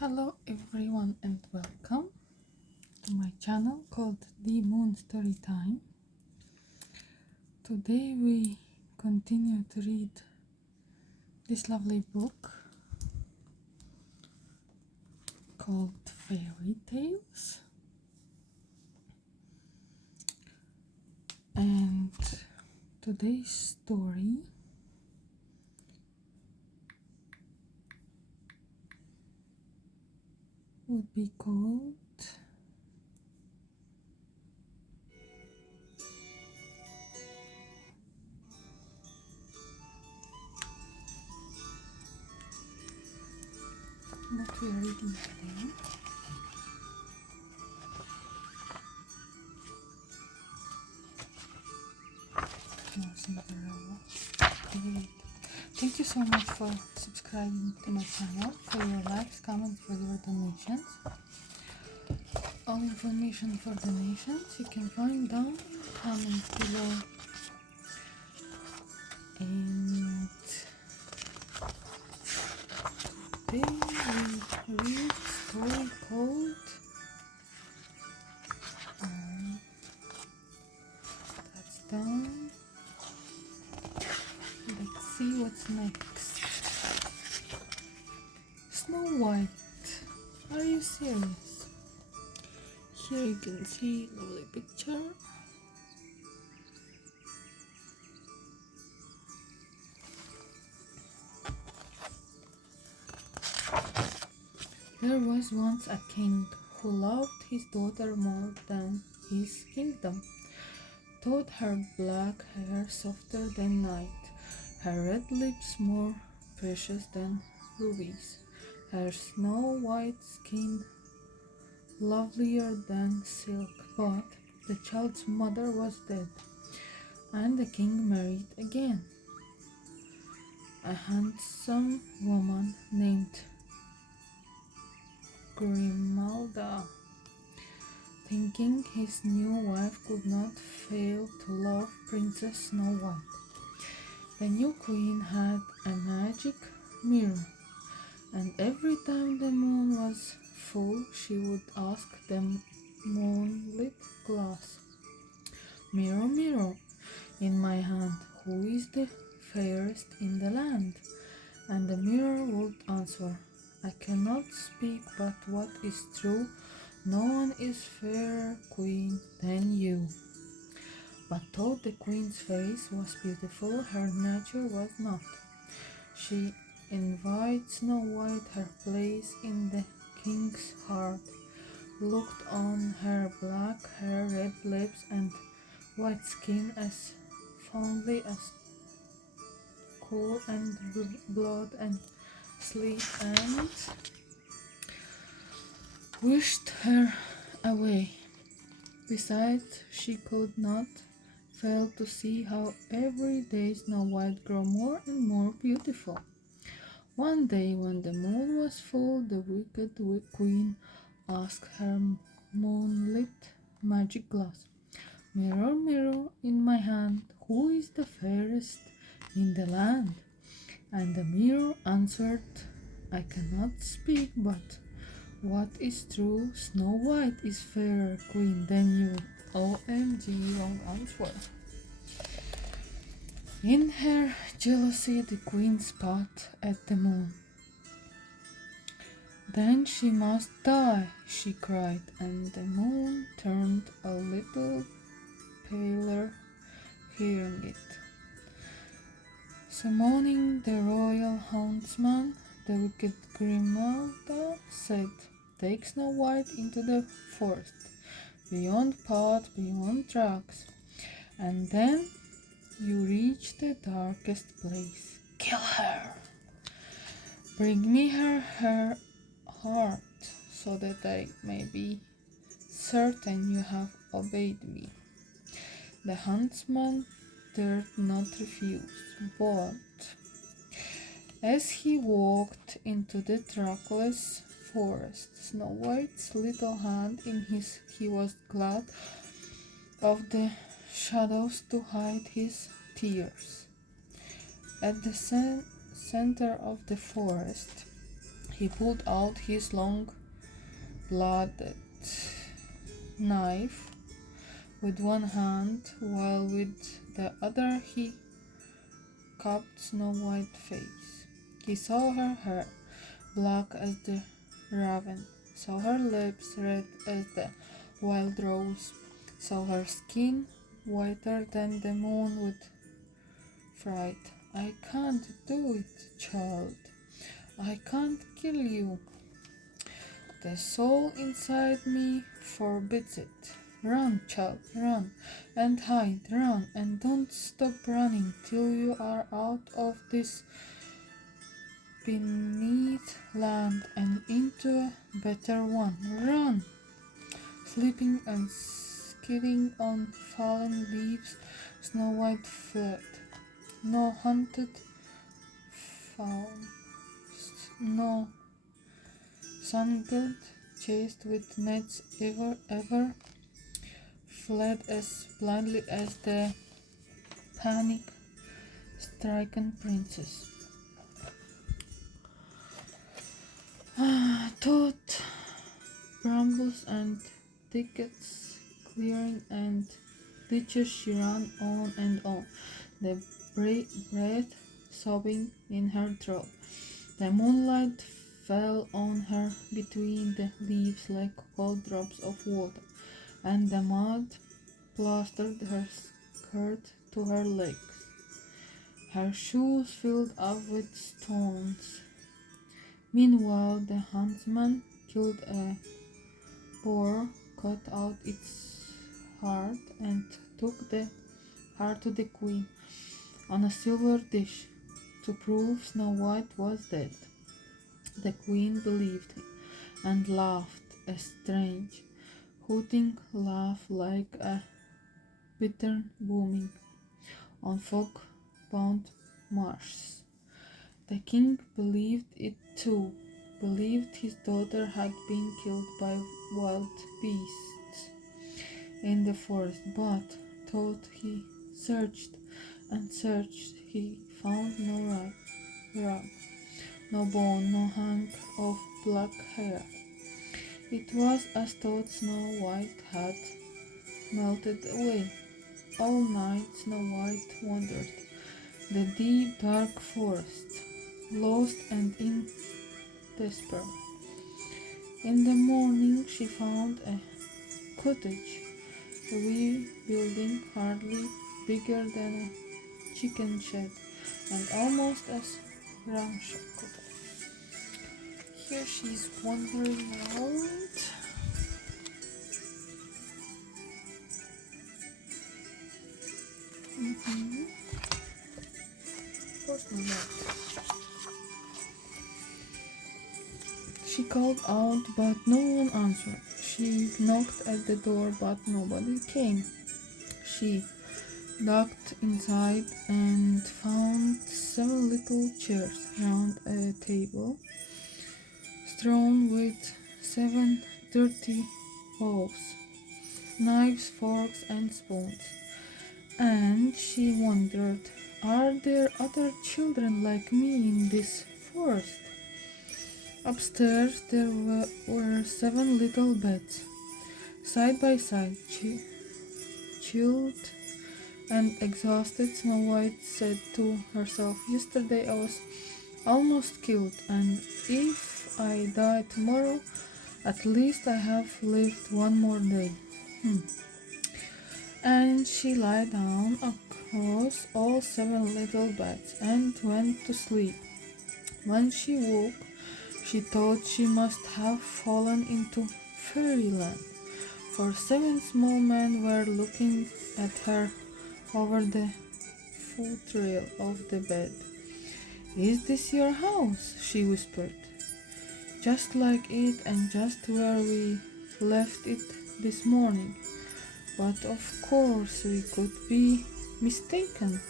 Hello everyone and welcome to my channel called The Moon Story Time. Today we continue to read this lovely book called Fairy Tales, and today's story would be called what we are reading today. Cinderella. Great. Thank you so much for subscribing to my channel, for your likes, comments, for your donations. All information for donations you can find down comment below. And today we read a story called that's done. Let's see what's next. Snow White. Are you serious? Here you can see a lovely picture. There was once a king who loved his daughter more than his kingdom, thought her black hair softer than night, her red lips more precious than rubies, her snow white skin lovelier than silk. But the child's mother was dead, and the king married again a handsome woman named Grimalda. Thinking his new wife could not fail to love Princess Snow White, the new queen had a magic mirror, and every time the moon was full she would ask the moonlit glass, "Mirror, mirror in my hand, who is the fairest in the land?" And the mirror would answer, "I cannot speak, but what is true, no one is fairer, queen, than you." But though the queen's face was beautiful, her nature was not. She envied Snow White her place in the king's heart, looked on her black hair, red lips, and white skin as fondly as coal and blood and sleep, and wished her away. Besides, she could not fail to see how every day Snow White grew more and more beautiful. One day, when the moon was full, the wicked queen asked her moonlit magic glass, "Mirror, mirror in my hand, who is the fairest in the land?" And the mirror answered, "I cannot speak, but what is true, Snow White is fairer, queen, than you." OMG, wrong answer. In her jealousy, the queen spat at the moon. "Then she must die," she cried, and the moon turned a little paler hearing it. Summoning the royal huntsman, the wicked Grimalda said, "Take Snow White into the forest, beyond path, beyond tracks, and then you reach the darkest place. Kill her. Bring me her heart, so that I may be certain you have obeyed me." The huntsman dared not refuse, but as he walked into the trackless forest, Snow White's little hand in his, he was glad of the shadows to hide his tears. At the center of the forest, He pulled out his long bladed knife with one hand, while with the other he cupped Snow White's face. He saw her hair, black as the raven, saw her lips, red as the wild rose, saw her skin, whiter than the moon with fright. "I can't do it, child. I can't kill you. The soul inside me forbids it. Run, child, run, and hide, run, and don't stop running till you are out of this beneath land and into a better one. Run!" Slipping and skidding on fallen leaves, Snow White fled. No hunted found, no sunbird chased with nets ever fled as blindly as the panic-stricken princess. Thought brambles and thickets, clearing and ditches, she ran on and on, the breath sobbing in her throat. The moonlight fell on her between the leaves like cold drops of water, and the mud plastered her skirt to her legs. Her shoes filled up with stones. Meanwhile, the huntsman killed a boar, cut out its heart, and took the heart to the queen on a silver dish to prove Snow White was dead. The queen believed him and laughed a strange, hooting laugh like a bittern booming on fog-bound marshes. The king believed it too, believed his daughter had been killed by wild beasts in the forest, but thought he searched and searched, he found no rug, no bone, no hang of black hair. It was as though Snow White had melted away. All night Snow White wandered the deep dark forest, lost and in despair. In the morning she found a cottage, a wee building hardly bigger than a chicken shed, and almost as ramshackle. Here she's wandering around. First she called out, but no one answered. She knocked at the door, but nobody came. She ducked inside and found 7 little chairs round a table, strewn with 7 dirty bowls, knives, forks, and spoons. And she wondered, are there other children like me in this forest? Upstairs there were 7 little beds, side by side. Chilled and exhausted, Snow White said to herself, "Yesterday I was almost killed, and if I die tomorrow, at least I have lived one more day." And she lay down across all 7 little beds and went to sleep. When she woke, she thought she must have fallen into fairyland, for 7 small men were looking at her over the footrail of the bed. "Is this your house?" she whispered. "Just like it, and just where we left it this morning. But of course we could be mistaken,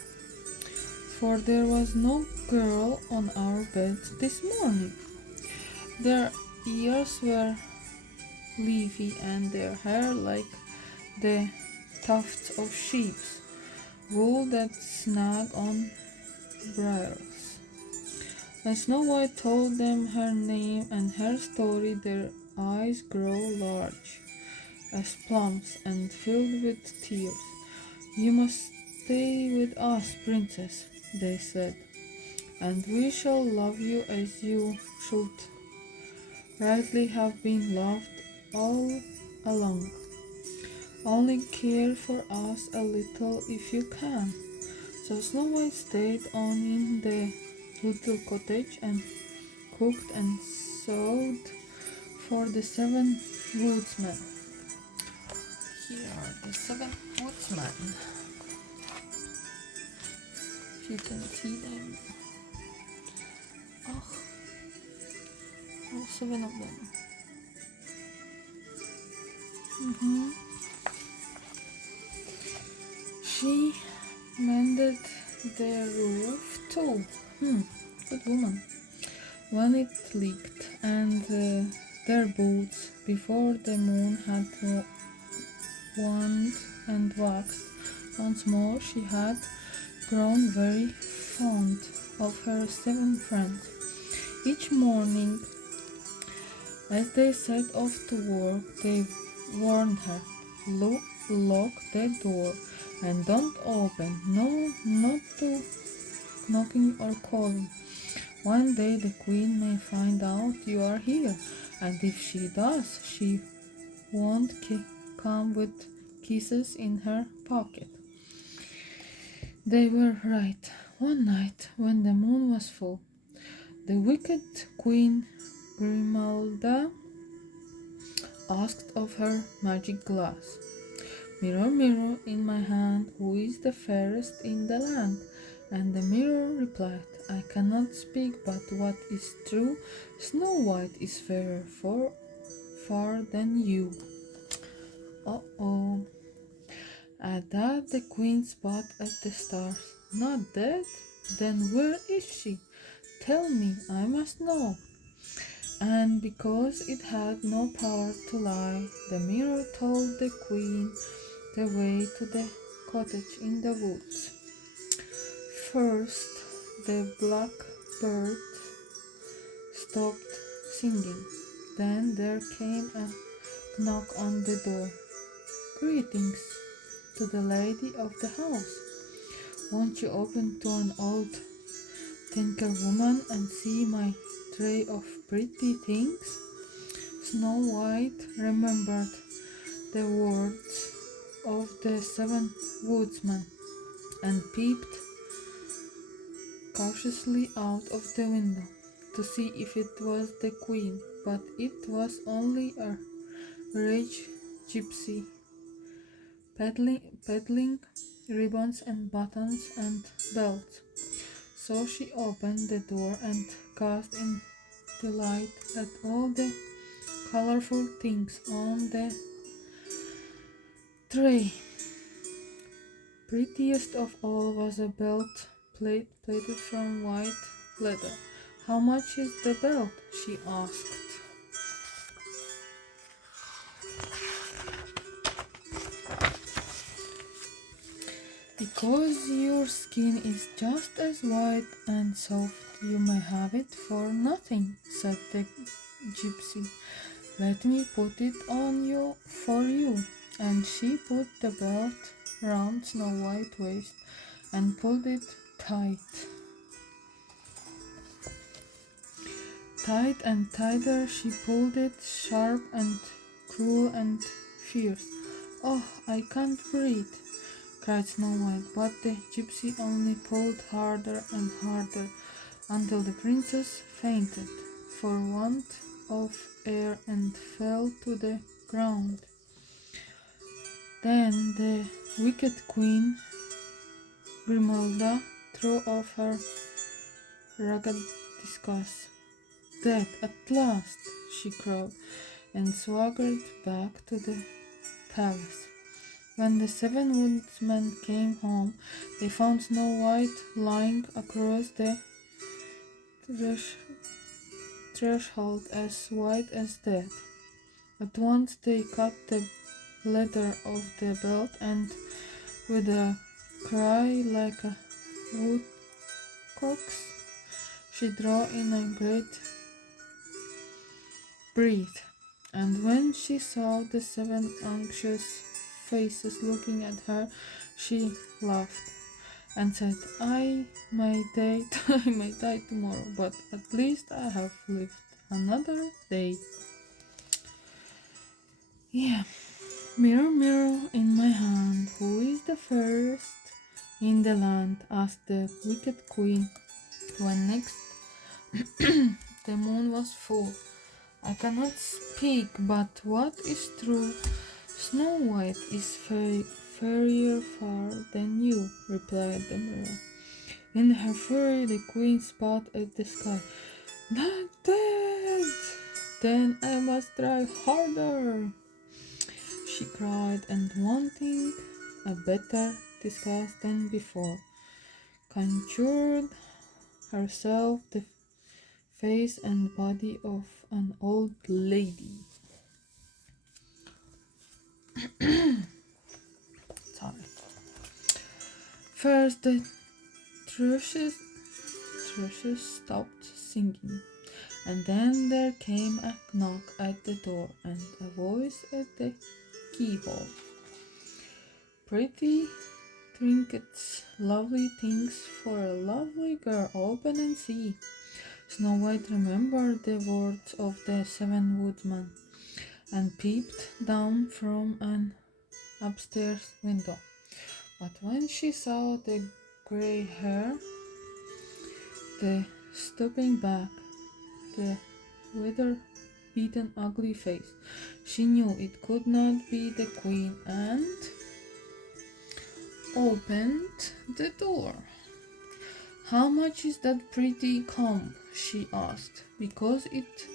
for there was no girl on our beds this morning." Their ears were leafy and their hair like the tufts of sheep's wool that snag on briars. When Snow White told them her name and her story, their eyes grew large as plums and filled with tears. "You must stay with us, princess," they said, "and we shall love you as you should rightly have been loved all along. Only care for us a little if you can." So Snow White stayed on in the little cottage and cooked and sewed for the 7 woodsmen. Here are the 7 woodsmen. You can see them. Oh, all 7 of them. She mended the roof too. Good woman. When it leaked and their boots before the moon had waned and waxed once more, she had grown very fond of her 7 friends. Each morning, as they set off to work, they warned her, "Lock the door and don't open. No, not to knocking or calling. One day the queen may find out you are here, and if she does, she won't come with kisses in her pocket." They were right. One night, when the moon was full, the wicked Queen Grimalda asked of her magic glass, "Mirror, mirror in my hand, who is the fairest in the land?" And the mirror replied, "I cannot speak, but what is true, Snow White is fairer far than you." Uh-oh. At that the queen spat at the stars. "Not dead? Then where is she? Tell me, I must know." And because it had no power to lie, the mirror told the queen the way to the cottage in the woods. First, the blackbird stopped singing. Then there came a knock on the door. "Greetings to the lady of the house. Won't you open to an old tinker woman and see my tray of pretty things?" Snow White remembered the words of the 7 woodsmen and peeped cautiously out of the window to see if it was the queen, but it was only a rich gypsy peddling ribbons and buttons and belts. So she opened the door and gazed in delight at all the colorful things on the tray. Prettiest of all was a belt plated from white leather. "How much is the belt?" she asked. "Because your skin is just as white and soft, you may have it for nothing," said the gypsy. "Let me put it on you for you." And she put the belt round Snow White's waist and pulled it tight. Tight and tighter she pulled it, sharp and cruel and fierce. "Oh, I can't breathe," cried Snow White, but the gypsy only pulled harder and harder until the princess fainted for want of air and fell to the ground. Then the wicked Queen Grimalda threw off her ragged disguise. "Dead at last!" she cried, and swaggered back to the palace. When the 7 woodsmen came home, they found Snow White lying across the threshold as white as death. At once they cut the leather of the belt, and with a cry like a woodcock's, she drew in a great breath, and when she saw the 7 anxious faces looking at her, she laughed and said, I may die tomorrow, but at least I have lived another day. Yeah. Mirror, mirror in my hand, who is the fairest in the land? Asked the wicked queen when next the moon was full. I cannot speak, but what is true? Snow White is fairer far than you, replied the mirror. In her fury, the queen spat at the sky. Not dead! Then I must try harder, she cried, and wanting a better disguise than before, conjured herself the face and body of an old lady. Sorry. First the thrushes stopped singing, and then there came a knock at the door and a voice at the keyhole. Pretty trinkets, lovely things for a lovely girl, open and see. Snow White remembered the words of the 7 woodsmen and peeped down from an upstairs window. But when she saw the grey hair, the stooping back, the weather-beaten ugly face, she knew it could not be the queen and opened the door. How much is that pretty comb? She asked. Because it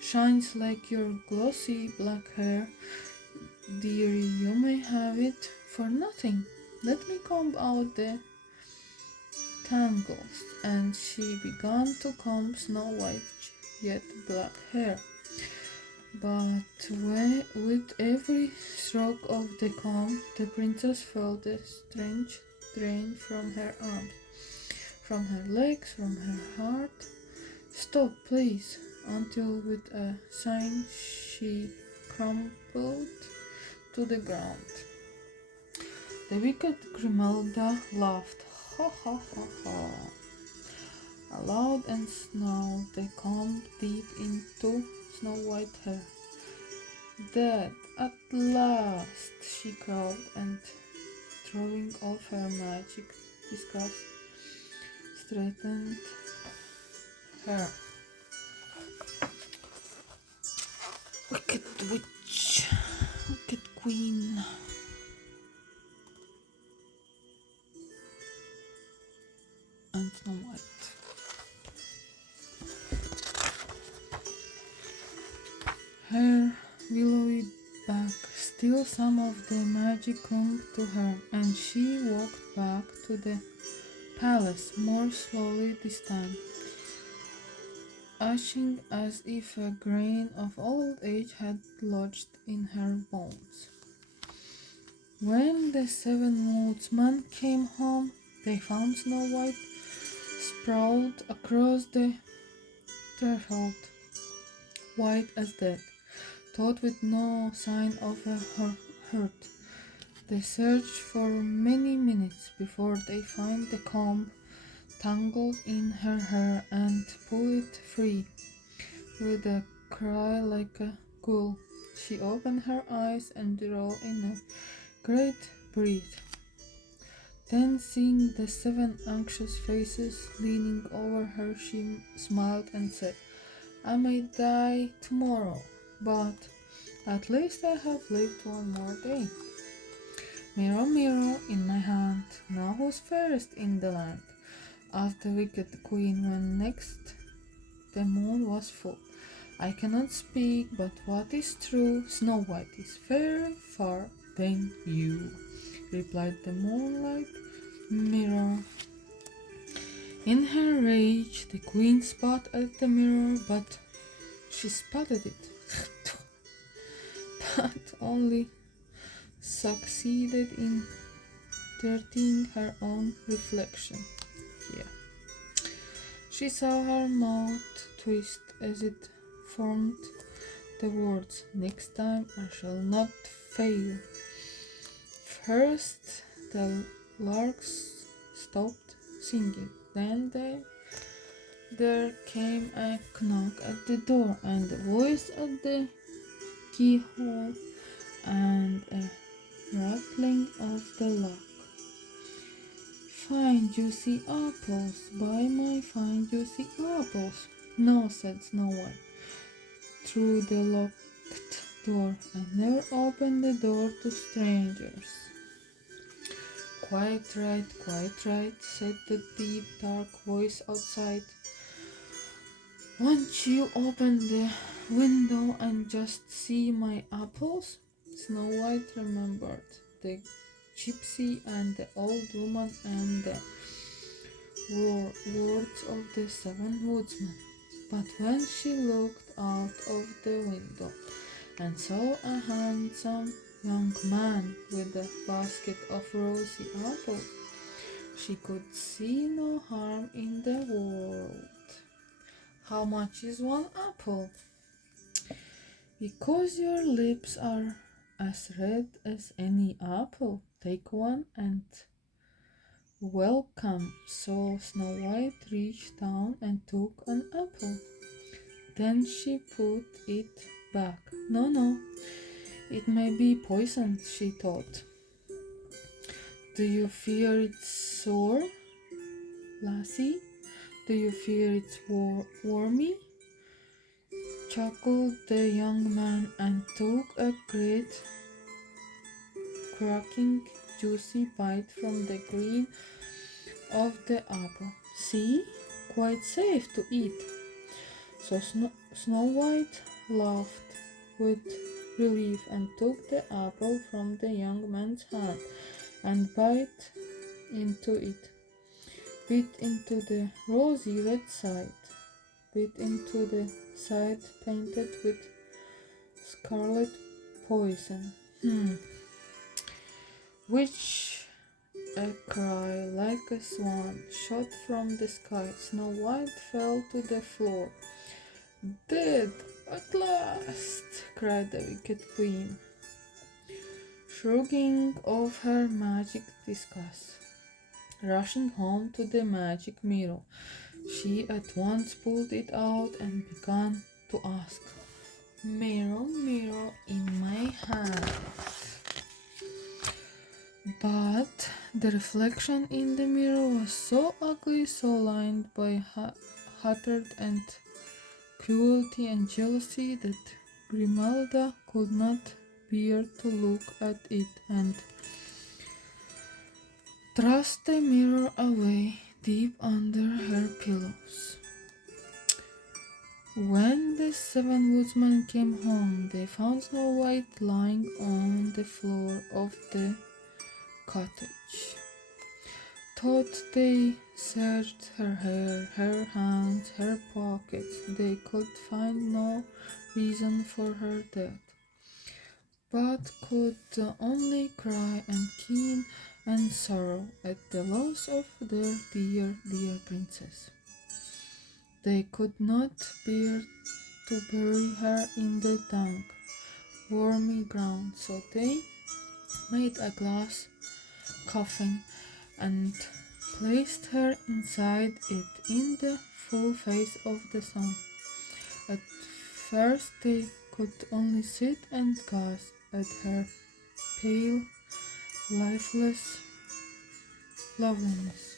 shines like your glossy black hair, dearie, you may have it for nothing. Let me comb out the tangles. And she began to comb Snow White's yet black hair. But with every stroke of the comb, the princess felt a strange drain from her arms, from her legs, from her heart. Stop, please, until with a sign she crumpled to the ground. The wicked Grimelda laughed, ha ha ha ha. Aloud and snarled, they combed deep into Snow White hair. Dead at last, she cried, and throwing off her magic disguise, straightened her. Wicked witch, wicked queen. And Snow White. Her willowy back, still some of the magic clung to her, and she walked back to the palace, more slowly this time, asking as if a grain of old age had lodged in her bones. When the 7 woodsmen came home, they found Snow White sprawled across the threshold, white as death, though with no sign of a hurt. They searched for many minutes before they found the comb tangled in her hair and pulled it free. With a cry like a gull, she opened her eyes and drew in a great breath. Then, seeing the 7 anxious faces leaning over her, she smiled and said, I may die tomorrow, but at least I have lived one more day. Mirror, mirror in my hand, now who's fairest in the land? Asked the wicked queen when next the moon was full. I cannot speak, but what is true, Snow White is fairer far than you, replied the moonlight mirror. In her rage, the queen spat at the mirror, but she spotted it, but only succeeded in dirtying her own reflection. Yeah. She saw her mouth twist as it formed the words, "Next time I shall not fail." First, the larks stopped singing. Then there came a knock at the door, and a voice at the keyhole, and a rattling of the lock. "Fine juicy apples, buy my fine juicy apples." "No," said Snow White, through the locked door. "I never open the door to strangers." Quite right," said the deep dark voice outside. "Won't you open the window and just see my apples?" Snow White remembered the gypsy and the old woman and the words of the seven woodsmen. But when she looked out of the window and saw a handsome young man with a basket of rosy apples, she could see no harm in the world. "How much is one apple?" "Because your lips are as red as any apple. Take one and welcome." So Snow White reached down and took an apple. Then she put it back. No, it may be poisoned," she thought. "Do you fear it's sour, lassie? Do you fear it's wormy?" Chuckled the young man and took a great cracking juicy bite from the green of the apple. "See, quite safe to eat." So Snow White laughed with relief and took the apple from the young man's hand and bit into it. Bit into the rosy red side. Bit into the side painted with scarlet poison. Which a cry like a swan shot from the sky. Snow White fell to the floor. "Dead at last!" cried the wicked queen, shrugging off her magic disguise. Rushing home to the magic mirror, she at once pulled it out and began to ask, "Mirror, mirror in my hand." But the reflection in the mirror was so ugly, so lined by hatred and cruelty and jealousy, that Grimalda could not bear to look at it and thrust the mirror away deep under her pillows. When the seven woodsmen came home, they found Snow White lying on the floor of the cottage. Thought they searched her hair, her hands, her pockets. They could find no reason for her death, but could only cry and keen and sorrow at the loss of their dear princess. They could not bear to bury her in the dank, wormy ground, so they made a glass coffin and placed her inside it in the full face of the sun. At first they could only sit and gaze at her pale, lifeless loveliness.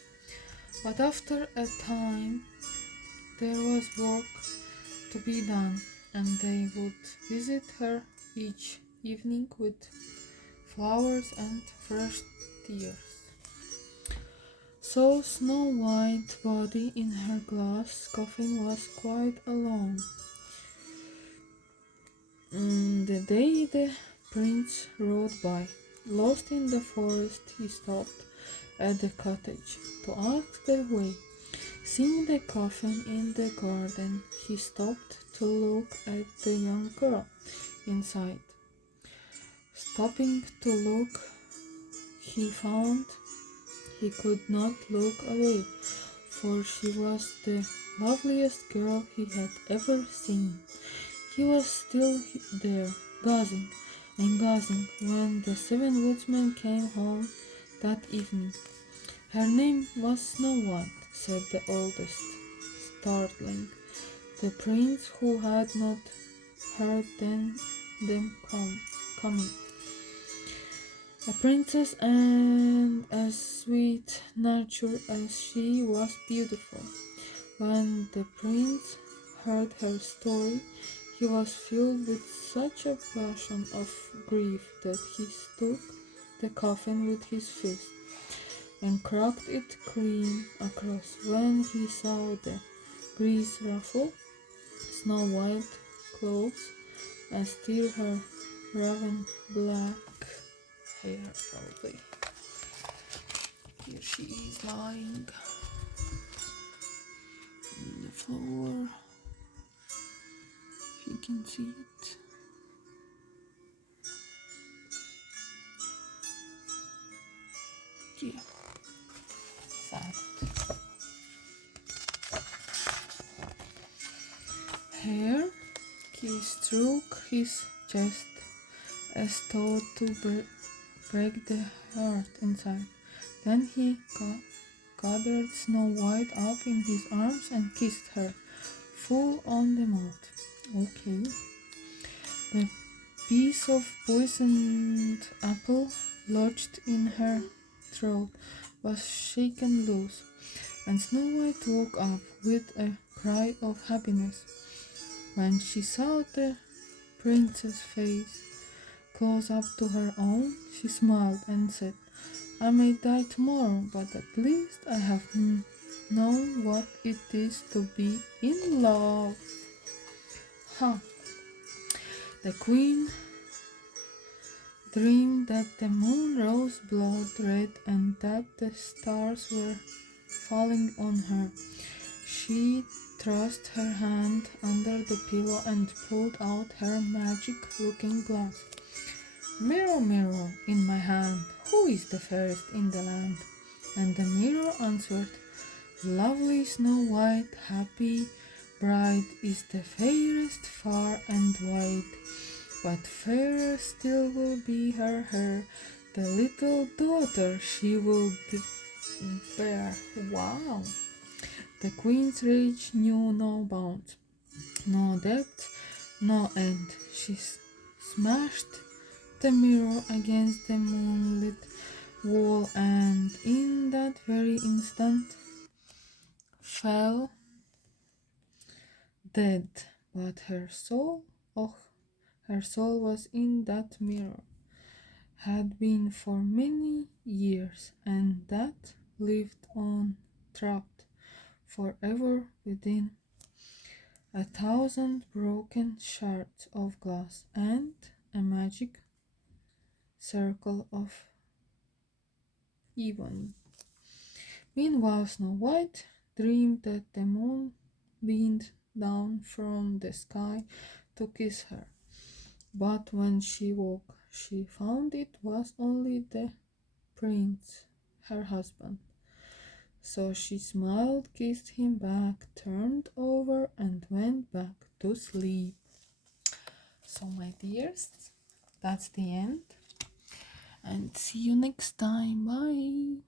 But after a time there was work to be done, and they would visit her each evening with flowers and fresh tears. So Snow White's body in her glass coffin was quite alone. The day the prince rode by, lost in the forest, he stopped at the cottage to ask the way. Seeing the coffin in the garden, he stopped to look at the young girl inside. Stopping to look, he found he could not look away, for she was the loveliest girl he had ever seen. He was still there, gazing and gazing, when the seven woodsmen came home that evening. Her name was Snow White, said the oldest, startling the prince, who had not heard coming. A princess, and as sweet natured as she was beautiful. When the prince heard her story, he was filled with such a passion of grief that he struck the coffin with his fist and cracked it clean across. When he saw the grease ruffle Snow White clothes and still her raven black hair, probably. Here she is lying on the floor. You can see it. Yeah, sad. Here, he struck his chest as though to break the heart inside. Then he gathered Snow White up in his arms and kissed her full on the mouth. Okay. The piece of poisoned apple lodged in her throat was shaken loose, and Snow White woke up with a cry of happiness. When she saw the prince's face close up to her own, she smiled and said, I may die tomorrow, but at least I have known what it is to be in love. Ha! The queen dreamed that the moon rose blood red and that the stars were falling on her. She thrust her hand under the pillow and pulled out her magic-looking glass. Mirror, mirror in my hand, who is the fairest in the land? And the mirror answered, Lovely Snow White, happy bride is the fairest far and wide. But fairer still will be her hair, the little daughter she will bear. Wow! The queen's rage knew no bounds, no depth, no end. She smashed the mirror against the moonlit wall, and in that very instant fell dead. But her soul was in that mirror, had been for many years, and that lived on trapped forever within 1,000 broken shards of glass and a magic circle of ebony. Meanwhile, Snow White dreamed that the moon leaned down from the sky to kiss her. But when she woke, she found it was only the prince, her husband. So she smiled, kissed him back, turned over, and went back to sleep. So, my dears, that's the end. And see you next time. Bye.